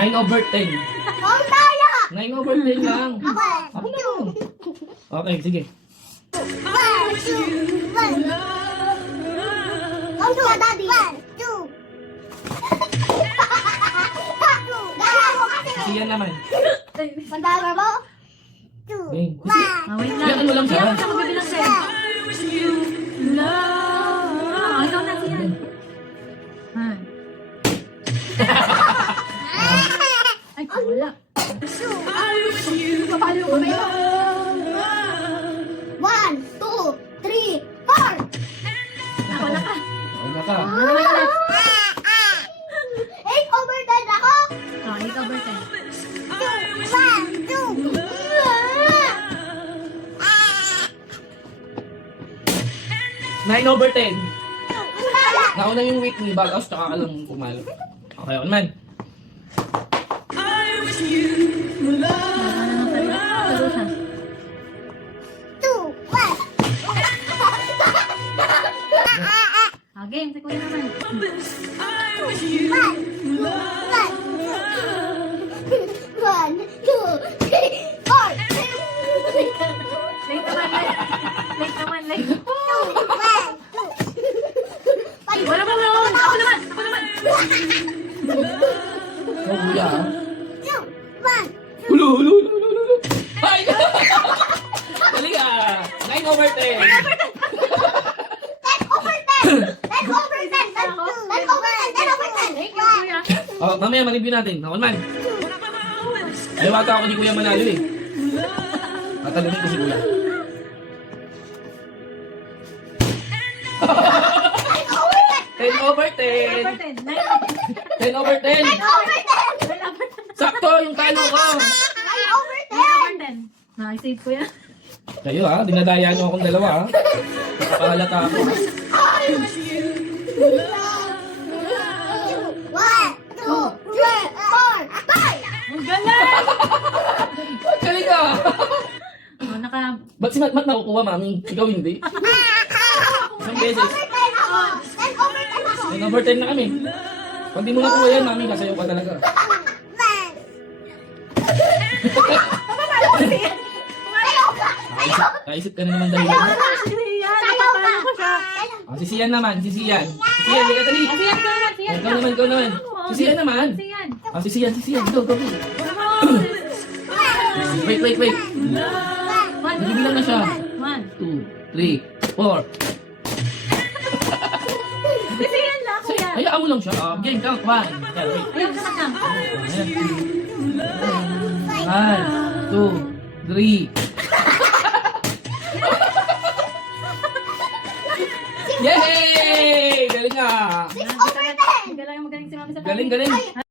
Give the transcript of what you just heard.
9/10. Huwag tayo! 9/10 lang. Ako! Ako na. Okay, sige. 1, 2, 1. Come to daddy. 1, 2. Gala mo kasi. Si Yan naman. Mandala mo? 2, Game. 1. Wait lang. Yan, ano lang siya? Yan, sa magbibilang siya. Ikaw na siya. Ay, wala. Papalo ko kayo. 1, 2, 3, 4. Ako na ka. Wala ka. Ano naman ulit? 8/10 ako. Oh, ikaw, Berten. 1, 2. 9/10. Nauna yung Whitney, Baghouse, tsaka ka lang pumalo. Okay, on man. Ano naman talo siya? 2, 1. Ah, game. Si Kuya naman. 1, 2, 3, 4. Late naman, late. Late naman, late. 2, 1, 2. Wala ba naman? Ako naman! Ako naman! Oh, kuya. 2, 1. Hulo, hulo, hulo, hulo, hulo. Ay! Dali ka. 9/10. 10/10. 10/10. 10/10. Thank you, Kuya. Oh, mamaya manibyo natin. On man. Ay, wata ako ni Kuya manalo eh. Tatalungin ko si Kuya. 10/10. 10/10. Sakto yung talo ko. 9/10. Nakisave ko yan. Kayo ha, dinadaya nyo akong dalawa ha. Nakahalata ako. 1, 2, 3, 4, 5. Ang galing! Galing ka! Oh, naka... Ba't si Matmat nakukuha, mami? Ikaw hindi? Isang beses. 10/10 ako. 10/10 ako. 10/10 na kami. Pag di mo nakuha yan, mami, kasayaw ka talaga. Kaisip ka na naman dahil. Si Sian naman, si Sian. Si Sian, hindi ka tali. Ikaw naman, ikaw naman. Si Sian naman. Si Sian. Go, go, go. Wait. Nagibilang na siya. 2, 3, 4. Hayaan mo lang siya. Game, count. 1. Wait. 1, 2, 3. Yay! Galing nga! 6/10. Magaling si Mami sa Galing.